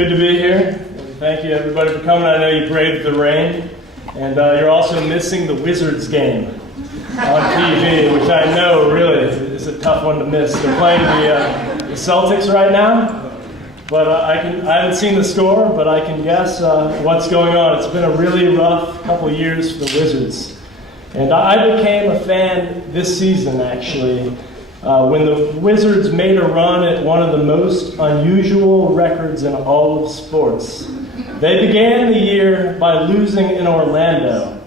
good to be here. Thank you, everybody, for coming. I know you braved the rain, and you're also missing the Wizards game on TV, which I know really is a tough one to miss. They're playing the Celtics right now, but I haven't seen the score, but I can guess what's going on. It's been a really rough couple of years for the Wizards, and I became a fan this season, actually. When the Wizards made a run at one of the most unusual records in all of sports. They began the year by losing in Orlando,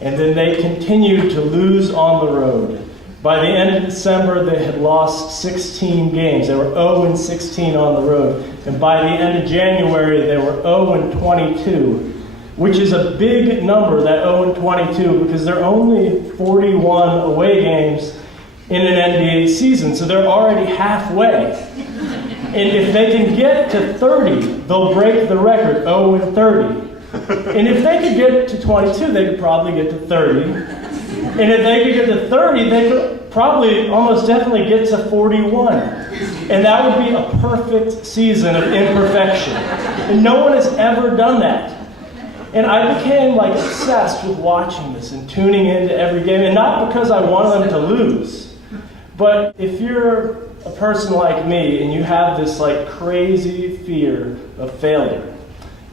and then they continued to lose on the road. By the end of December, they had lost 16 games. They were 0-16 on the road. And by the end of January, they were 0-22, which is a big number, that 0-22, because there are only 41 away games in an NBA season, so they're already halfway. And if they can get to 30, they'll break the record, 0-30. And if they could get to 22, they could probably get to 30. And if they could get to 30, they could probably almost definitely get to 41. And that would be a perfect season of imperfection. And no one has ever done that. And I became obsessed with watching this and tuning into every game, and not because I wanted them to lose. But if you're a person like me and you have this crazy fear of failure,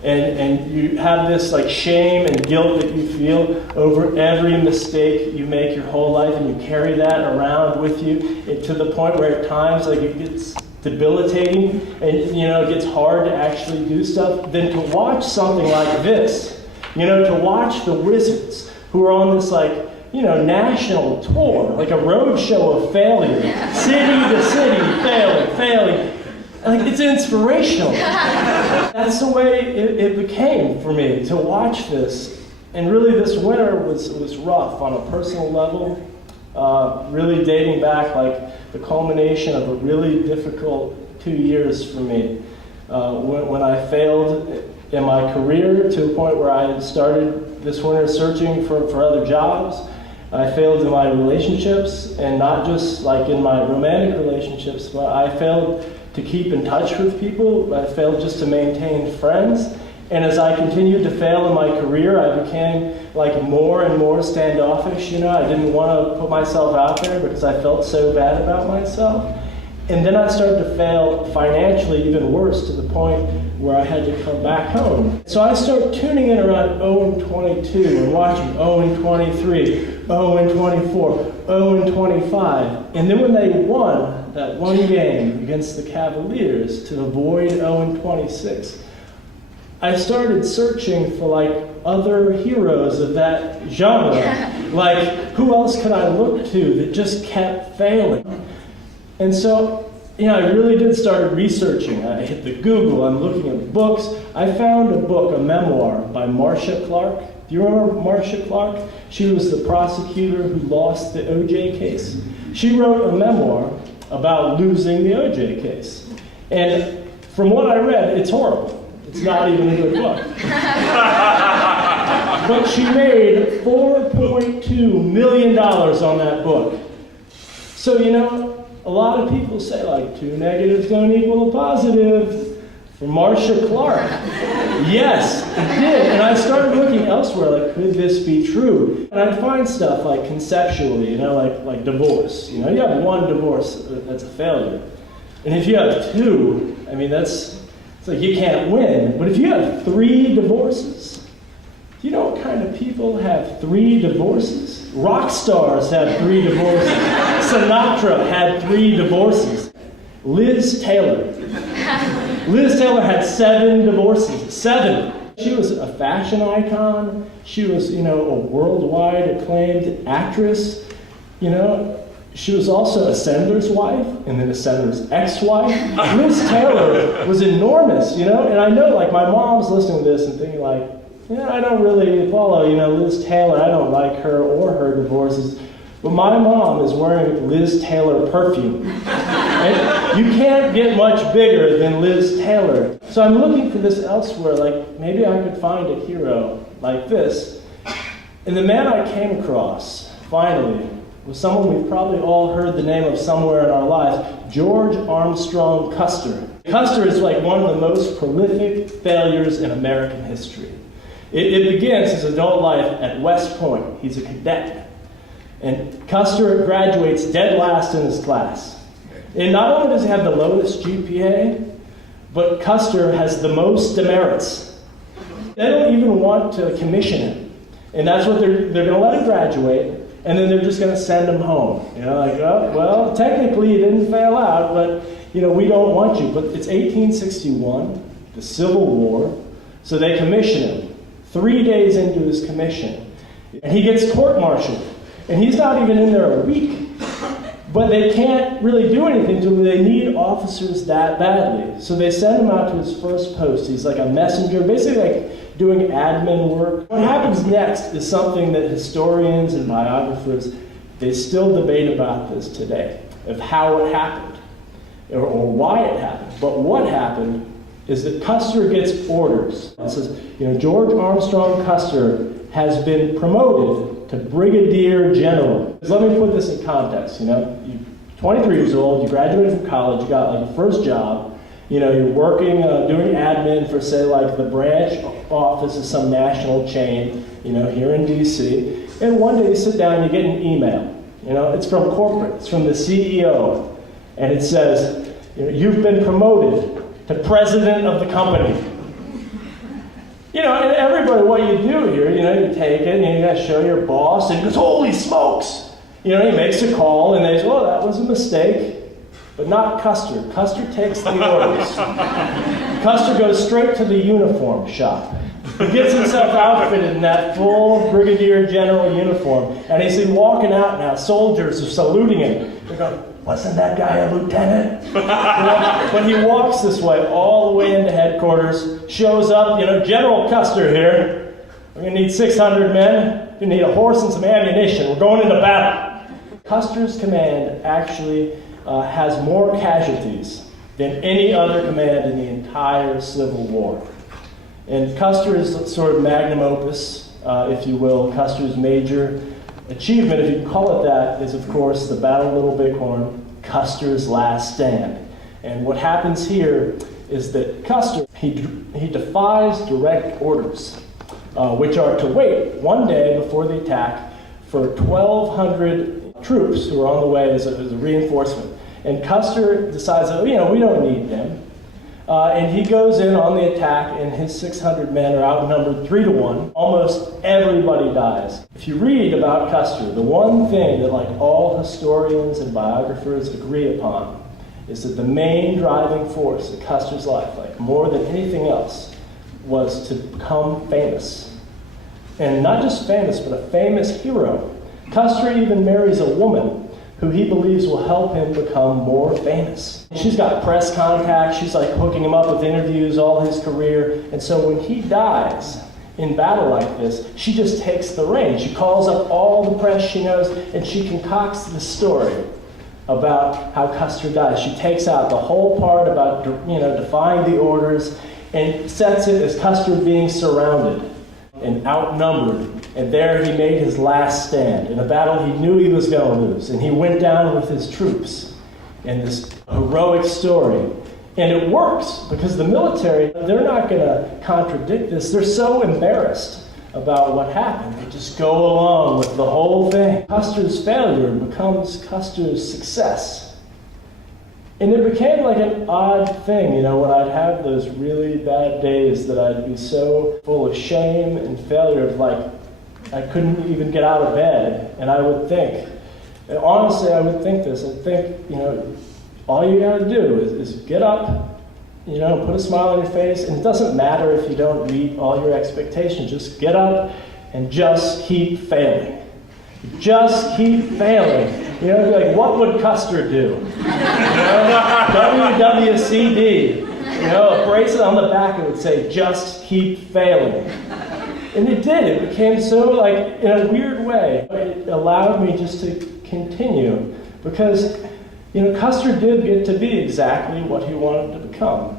and you have this shame and guilt that you feel over every mistake you make your whole life, and you carry that around with you to the point where at times it gets debilitating and it gets hard to actually do stuff, then to watch something like this, to watch the Wizards who are on this national tour, like a road show of failure, city to city, failing. It's inspirational. That's the way it became for me to watch this. And really this winter was rough on a personal level, really dating back the culmination of a really difficult 2 years for me. When I failed in my career to a point where I had started this winter searching for other jobs. I failed in my relationships, and not just in my romantic relationships, but I failed to keep in touch with people. I failed just to maintain friends. And as I continued to fail in my career, I became more and more standoffish. I didn't want to put myself out there because I felt so bad about myself. And then I started to fail financially even worse, to the point where I had to come back home. So I started tuning in around 0-22 and watching 0-23, 0-24, 0-25. And then when they won that one game against the Cavaliers to avoid 0-26, I started searching for other heroes of that genre. Who else could I look to that just kept failing? And so, I really did start researching. I hit the Google, I'm looking at books. I found a book, a memoir by Marcia Clark. Do you remember Marcia Clark? She was the prosecutor who lost the OJ case. She wrote a memoir about losing the OJ case. And from what I read, it's horrible. It's not even a good book. But she made $4.2 million on that book. So, a lot of people say, 2 negatives don't equal a positive. For Marcia Clark, yes, it did. And I started looking elsewhere, could this be true? And I'd find stuff conceptually, like divorce. You have one divorce, that's a failure. And if you have 2, it's you can't win. But if you have 3 divorces, do you know what kind of people have 3 divorces? Rock stars have 3 divorces. Sinatra had 3 divorces. Liz Taylor had 7 divorces. 7. She was a fashion icon. She was, a worldwide acclaimed actress. She was also a senator's wife, and then a senator's ex-wife. Liz Taylor was enormous, and I know, my mom's listening to this and thinking, I don't really follow, Liz Taylor. I don't like her or her divorces. But my mom is wearing Liz Taylor perfume. And you can't get much bigger than Liz Taylor. So I'm looking for this elsewhere, maybe I could find a hero like this. And the man I came across, finally, was someone we've probably all heard the name of somewhere in our lives, George Armstrong Custer. Custer is like one of the most prolific failures in American history. It begins his adult life at West Point. He's a cadet. And Custer graduates dead last in his class. And not only does he have the lowest GPA, but Custer has the most demerits. They don't even want to commission him. And that's what they're going to let him graduate, and then they're just going to send him home. You know, like, oh, well, technically you didn't fail out, but, you know, we don't want you. But it's 1861, the Civil War, so they commission him 3 days into his commission. And he gets court-martialed, and he's not even in there a week. But they can't really do anything to him. They need officers that badly. So they send him out to his first post. He's like a messenger, basically like doing admin work. What happens next is something that historians and biographers, they still debate about this today, of how it happened, or why it happened. But what happened is that Custer gets orders. It says, you know, George Armstrong Custer has been promoted to Brigadier General. Let me put this in context, you know. You're 23 years old, you graduated from college, you got like your first job, you know, you're working, doing admin for, say, like the branch office of some national chain, you know, here in D.C., and one day you sit down and you get an email. You know, it's from corporate, it's from the CEO, and it says, you know, you've been promoted to president of the company. You know, and everybody, what you do here, you know, you take it and you got to show your boss, and he goes, holy smokes! You know, he makes a call, and they say, well, that was a mistake. But not Custer. Custer takes the orders. Custer goes straight to the uniform shop. He gets himself outfitted in that full Brigadier General uniform, and he's walking out now. Soldiers are saluting him. They're going, wasn't that guy a lieutenant? You know, but he walks this way all the way into headquarters, shows up, you know, General Custer here. We're going to need 600 men. We're going to need a horse and some ammunition. We're going into battle. Custer's command actually has more casualties than any other command in the entire Civil War. And Custer is sort of magnum opus, if you will. Custer's major achievement, if you can call it that, is, of course, the Battle of Little Bighorn, Custer's last stand. And what happens here is that Custer, he defies direct orders, which are to wait one day before the attack for 1,200 troops who are on the way as a reinforcement. And Custer decides that, you know, we don't need them. And he goes in on the attack, and his 600 men are outnumbered 3-1. Almost everybody dies. If you read about Custer, the one thing that, like, all historians and biographers agree upon is that the main driving force in Custer's life, like more than anything else, was to become famous. And not just famous, but a famous hero. Custer even marries a woman who he believes will help him become more famous. She's got press contacts, she's like hooking him up with interviews all his career, and so when he dies in battle like this, she just takes the reins. She calls up all the press she knows, and she concocts the story about how Custer dies. She takes out the whole part about, you know, defying the orders, and sets it as Custer being surrounded and outnumbered. And there he made his last stand in a battle he knew he was going to lose. And he went down with his troops in this heroic story. And it works because the military, they're not going to contradict this. They're so embarrassed about what happened. They just go along with the whole thing. Custer's failure becomes Custer's success. And it became like an odd thing, you know, when I'd have those really bad days that I'd be so full of shame and failure, of like, I couldn't even get out of bed. And I would think, and honestly, I would think this. I'd think, you know, all you gotta do is get up, you know, put a smile on your face, and it doesn't matter if you don't meet all your expectations. Just get up and just keep failing. Just keep failing. You know, like, what would Custer do? You know, WWCD. You know, a bracelet on the back, it would say, just keep failing. And it did. It became so, like, in a weird way, it allowed me just to continue. Because, you know, Custer did get to be exactly what he wanted to become.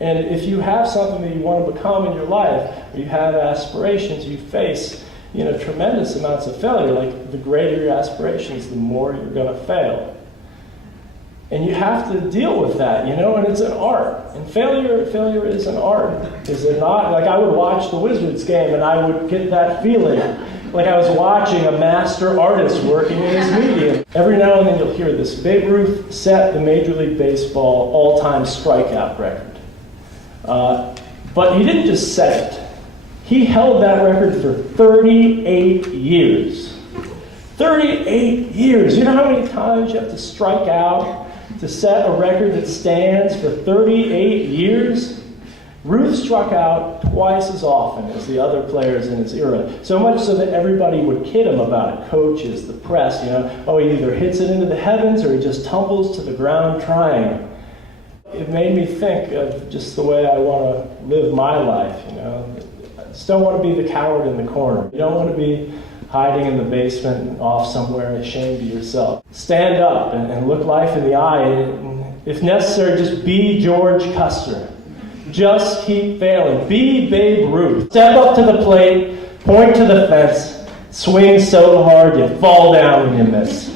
And if you have something that you want to become in your life, or you have aspirations, you face, you know, tremendous amounts of failure. Like, the greater your aspirations, the more you're going to fail. And you have to deal with that, and it's an art. And failure is an art, is it not? Like, I would watch the Wizards game and I would get that feeling like I was watching a master artist working in his medium. Every now and then you'll hear this. Babe Ruth set the Major League Baseball all-time strikeout record. But he didn't just set it. He held that record for 38 years. 38 years. You know how many times you have to strike out to set a record that stands for 38 years? Ruth struck out twice as often as the other players in his era. So much so that everybody would kid him about it. Coaches, the press, oh, he either hits it into the heavens or he just tumbles to the ground trying. It made me think of just the way I want to live my life, I just don't want to be the coward in the corner. You don't want to be hiding in the basement off somewhere ashamed of yourself. Stand up and look life in the eye. And if necessary, just be George Custer. Just keep failing. Be Babe Ruth. Step up to the plate, point to the fence, swing so hard you fall down when you miss.